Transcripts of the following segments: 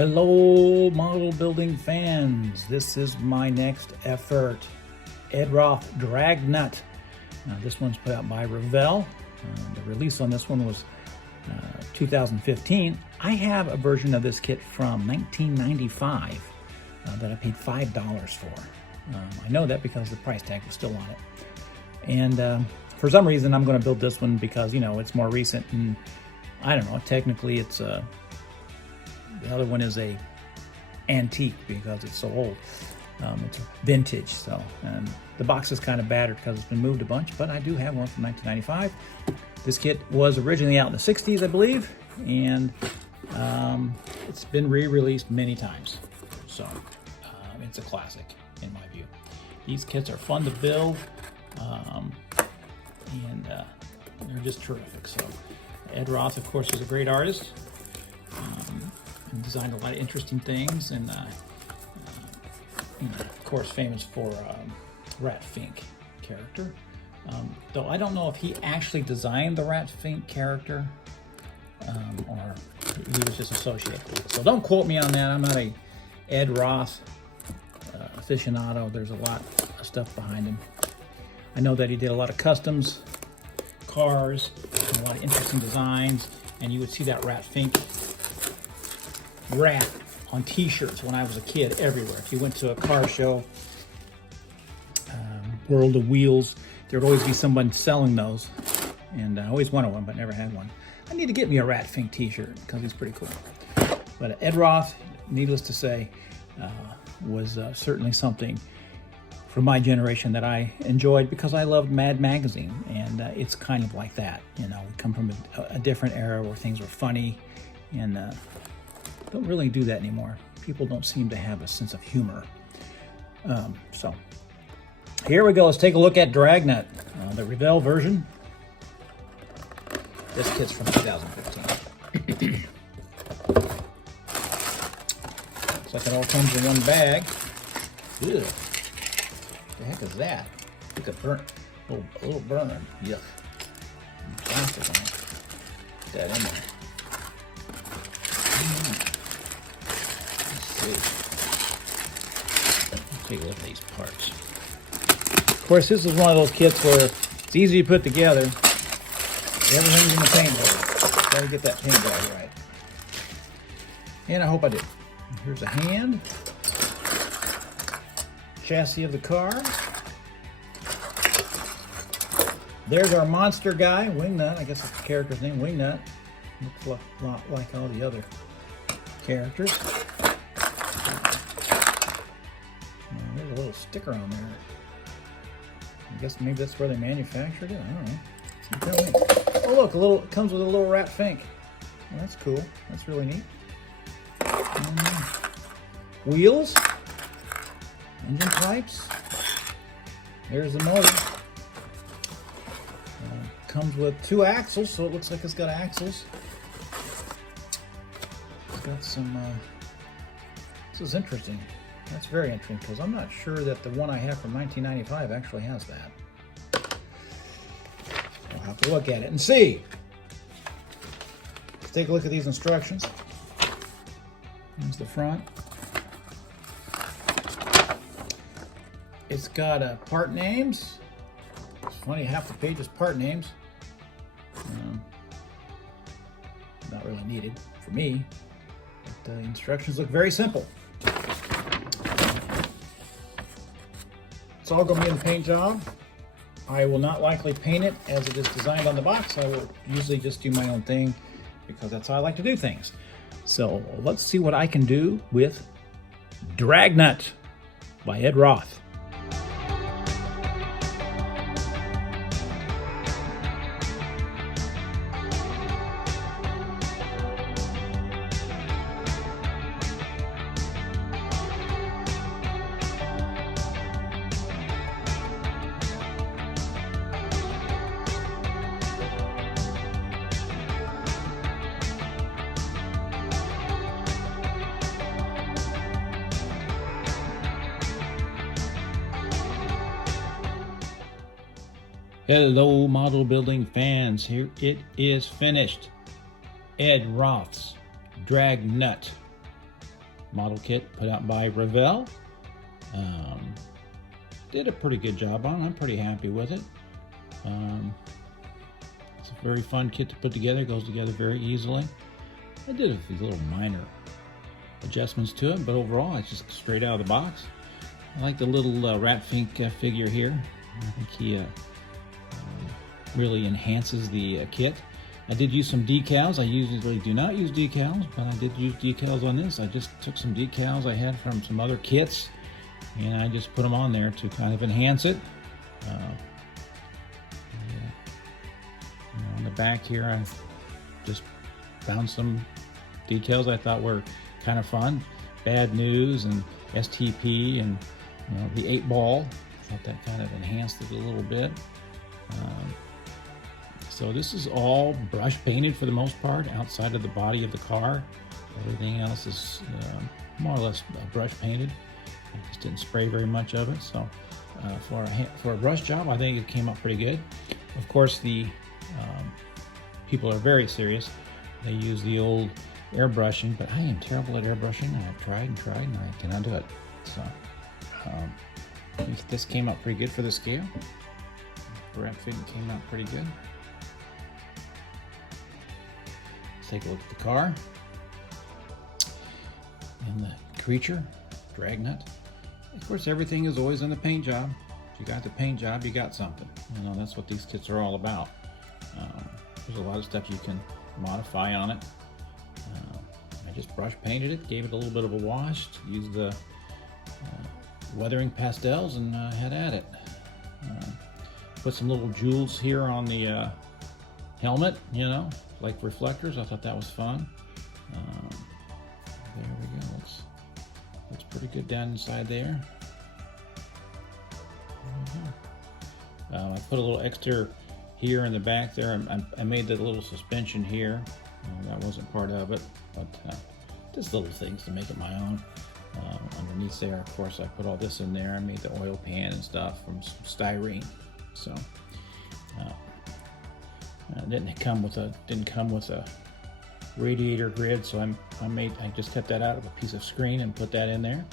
Hello, model building fans. This is my next effort, ROTH Drag Nut. Now, this one's put out by Revell. The release on this one was 2015. I have a version of this kit from 1995 that I paid $5 for. I know that because the price tag was still on it. And for some reason, I'm going to build this one because, you know, it's more recent. And I don't know, technically it's the other one is a antique because it's so old. It's vintage, so the box is kind of battered because it's been moved a bunch, but I do have one from 1995. This kit was originally out in the 60s, I believe, and it's been re-released many times. So it's a classic in my view. These kits are fun to build, and they're just terrific. So ROTH, of course, is a great artist. And designed a lot of interesting things, and you know, of course, famous for Rat Fink character. Though I don't know if he actually designed the Rat Fink character or he was just associated with it. So don't quote me on that. I'm not a ROTH aficionado. There's a lot of stuff behind him. I know that he did a lot of customs, cars, and a lot of interesting designs, and you would see that Rat Fink rat on t-shirts when I was a kid everywhere. If you went to a car show, World of Wheels, there would always be someone selling those, and I always wanted one but never had one. I need to get me a Rat Fink t-shirt because he's pretty cool. But ROTH, needless to say, was certainly something from my generation that I enjoyed because I loved Mad Magazine, and it's kind of like that. You know, we come from a different era where things were funny, and don't really do that anymore. People don't seem to have a sense of humor. So here we go. Let's take a look at Dragnut, the Revell version. This kit's from 2015. Looks like it all comes in one bag. Ew. What the heck is that? Look at burn, a little burn. Yuck. Plastic on it. Put that in there. Take a look at these parts. Of course, this is one of those kits where it's easy to put together. Everything's in the paintbrush. Gotta get that paintbrush right. And I hope I did. Here's a hand. Chassis of the car. There's our monster guy, Wingnut. I guess that's the character's name, Wingnut. Looks a lot like all the other characters. There's a little sticker on there. I guess maybe that's where they manufactured it. I don't know. Oh look, it comes with a little Rat Fink. Well, that's cool. That's really neat. Wheels, engine pipes. There's the motor. Comes with 2 axles, so it looks like it's got axles. It's got some. This is interesting. That's very interesting because I'm not sure that the one I have from 1995 actually has that. I'll have to look at it and see. Let's take a look at these instructions. Here's the front. It's got part names. It's funny, half the page is part names. Not really needed for me, but the instructions look very simple. It's all going to be in the paint job. I will not likely paint it as it is designed on the box. I will usually just do my own thing because that's how I like to do things. So let's see what I can do with Dragnut by ROTH. Hello, model building fans. Here it is finished. ROTH's Dragnut. model kit put out by Revell. Did a pretty good job on it. I'm pretty happy with it. It's a very fun kit to put together. It goes together very easily. I did a few little minor adjustments to it, but overall it's just straight out of the box. I like the little Rat Fink figure here. I think he really enhances the kit. I did use some decals. I usually do not use decals, but I did use decals on this. I just took some decals I had from some other kits, and I just put them on there to kind of enhance it. On the back here, I just found some details I thought were kind of fun. Bad News and STP and the 8-ball. I thought that kind of enhanced it a little bit. So this is all brush painted for the most part, outside of the body of the car. Everything else is more or less brush painted. I just didn't spray very much of it. So for a brush job, I think it came out pretty good. Of course, the people are very serious. They use the old airbrushing, but I am terrible at airbrushing. I've tried and tried, and I cannot do it. So I think this came out pretty good for the scale. Rat Fink came out pretty good. Take a look at the car and the creature, Dragnet. Of course, everything is always in the paint job. If you got the paint job, you got something. That's what these kits are all about. There's a lot of stuff you can modify on it. I just brush painted it, gave it a little bit of a wash, used the weathering pastels, and had at it. Put some little jewels here on the helmet, like reflectors. I thought that was fun. There we go. Looks pretty good down inside there. I put a little extra here in the back there. I made that little suspension here. That wasn't part of it, but just little things to make it my own. Underneath there, of course, I put all this in there. I made the oil pan and stuff from styrene. So didn't come with a radiator grid, so I just cut that out of a piece of screen and put that in there,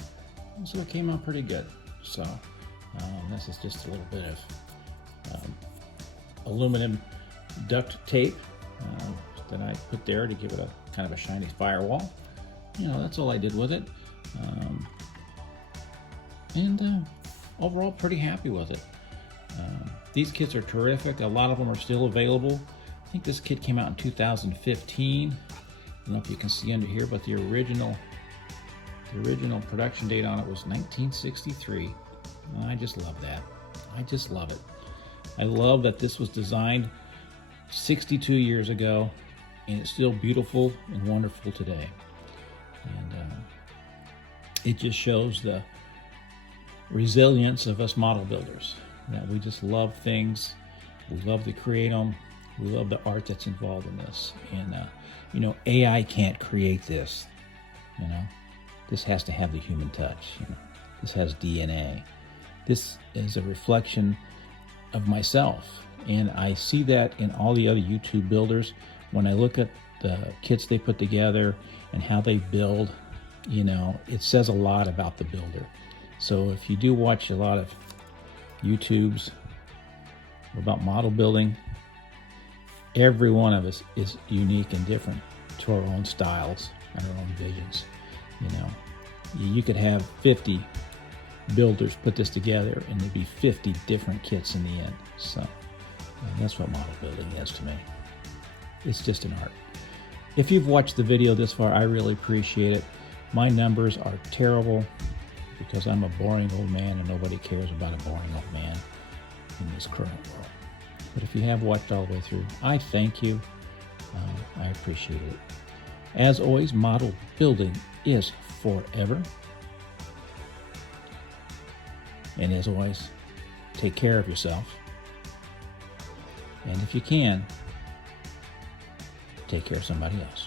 and so it came out pretty good. So this is just a little bit of aluminum duct tape that I put there to give it a kind of a shiny firewall. That's all I did with it, and overall pretty happy with it. These kits are terrific. A lot of them are still available. I think this kit came out in 2015. I don't know if you can see under here, but the original production date on it was 1963. I just love that. I just love it. I love that this was designed 62 years ago, and it's still beautiful and wonderful today. And it just shows the resilience of us model builders. That we just love things, we love to create them, we love the art that's involved in this. And AI can't create this. This has to have the human touch. This has DNA. This is a reflection of myself, and I see that in all the other YouTube builders. When I look at the kits they put together and how they build, it says a lot about the builder. So if you do watch a lot of YouTubes about model building, every one of us is unique and different to our own styles and our own visions. You could have 50 builders put this together and there'd be 50 different kits in the end. So that's what model building is to me. It's just an art. If you've watched the video this far, I really appreciate it. My numbers are terrible because I'm a boring old man and nobody cares about a boring old man in this current world. But if you have watched all the way through, I thank you. I appreciate it. As always, model building is forever. And as always, take care of yourself. And if you can, take care of somebody else.